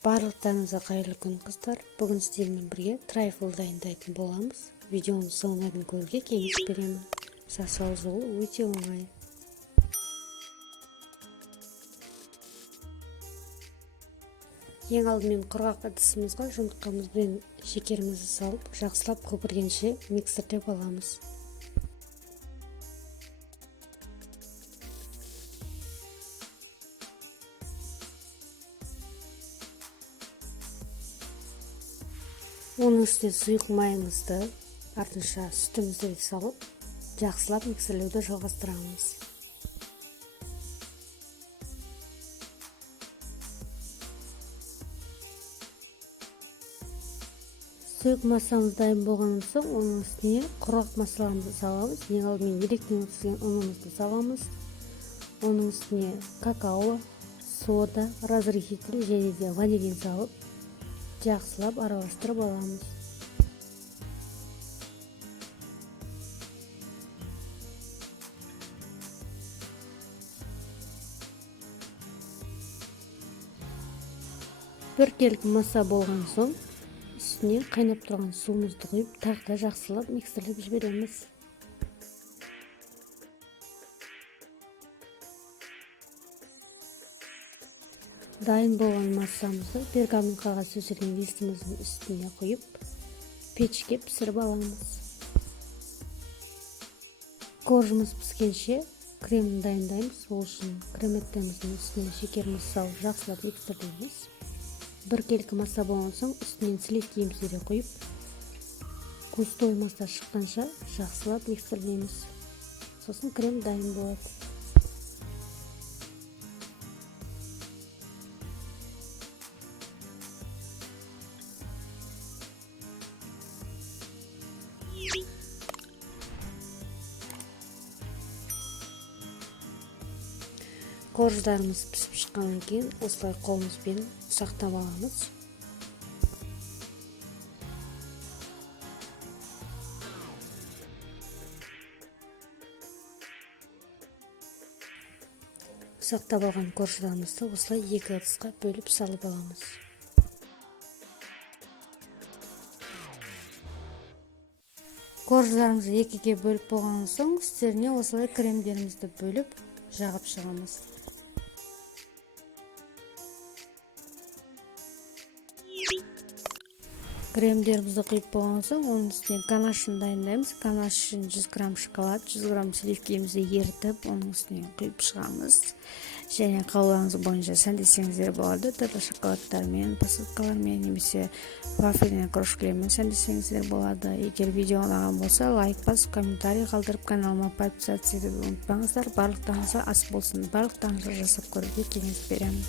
Барлықтарыңызға қайырлы күн қыздар. Бүгін сіздермен бірге трайфл дайындайтын боламыз. Видеоны соңына дейін көруге кеңес беремін. Жасау жолы өте оңай. Ең алдымен құрғақ ыдысымызға жұмыртқамыз бен шекерімізді салып, жақсылап көпіргенше миксерлеп аламыз. Оның үстіне сұйық майымызды, артынша сүтімізді салып, жақсылап миксерлеуді жалғастырамыз. Сұйық массамыз дайын болғаннан соң, оның үстіне құрғақ массаламызды саламыз. Ең алдымен електен өткізген ұнымызды саламыз. Оның үстіне какао, сода, разрыхитель және де ванилин салып, жақсылап араластырып аламыз. Бір келік масса болған соң, үстіне қайнап тұрған суымызды құйып, тағы да жақсылап миксерлеп жібереміз. Дайын болған массамызды пергамент қағаз төселген листіміздің үстіне құйып, пешке пісіріп аламыз. Коржымыз піскенше кремді дайындаймыз. Ол үшін креметтеміздің үстіне шекерімізді салып, жақсылап миксерлейміз. Бір келкі масса болған соң, үстінен сливкімізді де құйып, густой масса шыққанша жақсылап миксерлейміз. Сосын крем дайын болады. Корждарымыз пісіп шыққаннан кейін осылай қолымызбен ұсақтап аламыз. Ұсақтап алған корждарымызды осылай екі ыдысқа бөліп салып аламыз. Корждарымызды екіге бөліп болғаннан соң, үстеріне осылай кремдерімізді бөліп жағып шығамыз. Кремдерімізді құйып болған соң, оның үстіне ганашын дайындаймыз. Ганаш үшін 100 грамм шоколад, 100 грамм сливкімізді ерітіп, оның үстіне құйып шығамыз. Және қалауыңыз бойынша сәндесеңіздер болады. Түрлі шоколадтармен, посылкалармен, немесе вафельный крошкалармен сәндесеңіздер болады. Егер видео ұнаған болса, лайк басып, комментарий қалдырып, каналыма подписаться етуді ұмытпаңыздар. Барлықтарыңызға ас болсын. Барлықтарыңызға жасап көруге кеңес беремін.